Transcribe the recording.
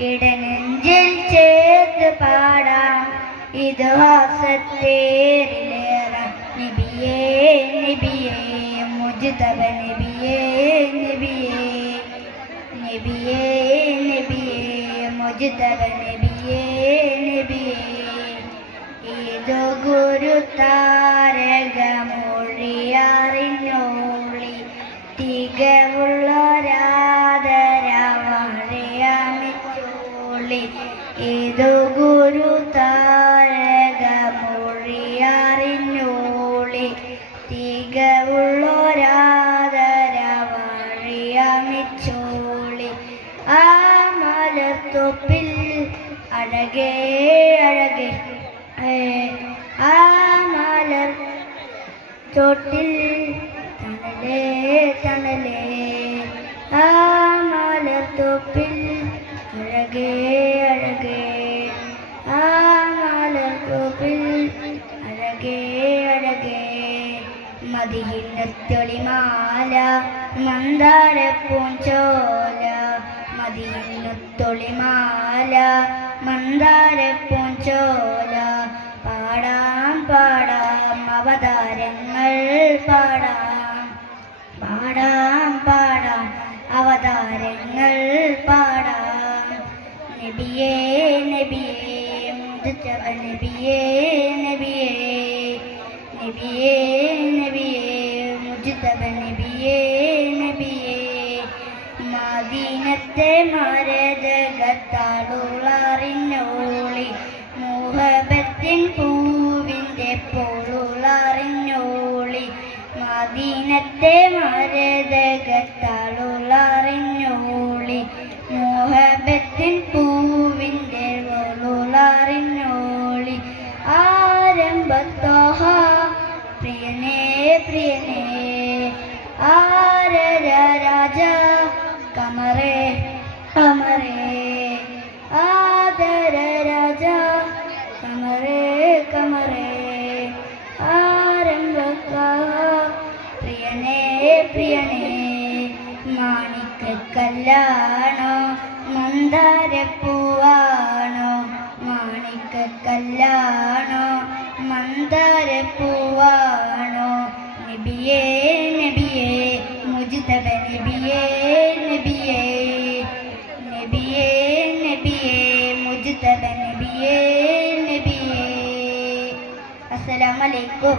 ഇടനെഞ്ചിൽ ചേർത്ത് പാടാം ഇതിഹാസത്തേറിലേറാം നബിയേ നബിയേ മുജ്തബ നബിയേ നബിയേ നബിയേ നബിയേ മുജ്തബ നബിയേ നബിയേ ഏതോ ഗുരു താരകമൊഴിയാറിഞ്ഞോളി തികവുള്ളൊരാദരവറിയാമിച്ചോളി ഏതോ ഗുരു താരകമൊഴിയാറിഞ്ഞോളി തികവുള്ളൊരാദരവറിയാമിച്ചോളി ആ മലർത്തോപ്പിൽ അഴകേ അഴകേ ആ മലർ തോട്ടിൽ തണലേ തണലേ ആ മലർത്തോപ്പിൽ അഴകേ അഴകേ ആ മലർത്തോപ്പിൽ അഴകേ അഴകേ മദിയിന്നത്തൊളിമാല മന്ദാരപ്പൂഞ്ചോല മദിയിന്നത്തൊളിമാല മന്ദാരപ്പൂഞ്ചോല പാടാം പാടാം അവതാരങ്ങൾ പാടാം പാടാം പാടാം അവതാരങ്ങൾ പാടാം നബിയേ നബിയേ മുജ്തബ നബിയേ നബിയേ നബിയേ നബിയേ മുജ്തബ നബിയേ നബിയേ മദീനത്തെ മരതകത്താളുളറിഞ്ഞോളി മുഹബത്തിൻ പൂവിൻ്റെ പോളുളറിഞ്ഞോളി മദീനത്തെ മരതകത്താളുളറിഞ്ഞോളി മുഹബത്തിൻ പൂവിൻ്റെ പോളുളറിഞ്ഞോളി ആരംഭത്തോഹ പ്രിയനേ പ്രിയനേ ആരര രാജ കമറേ കമറേ ആദര രാജ കമറേ കമറേ ആരംഭക്ക പ്രിയനേ പ്രിയനേ മാണിക്കല്ലാണോ മന്ദാരപ്പൂവാണോ മാണിക്കല്ലാണോ മന്ദാരപ്പൂവാണോ നബിയേ നബിയേ മുജ്തബ നബിയേ നബിയേ നബിയേ നബിയേ മുജ്തബ നബിയേ നബിയേ അസ്സലാമു അലൈക്കും.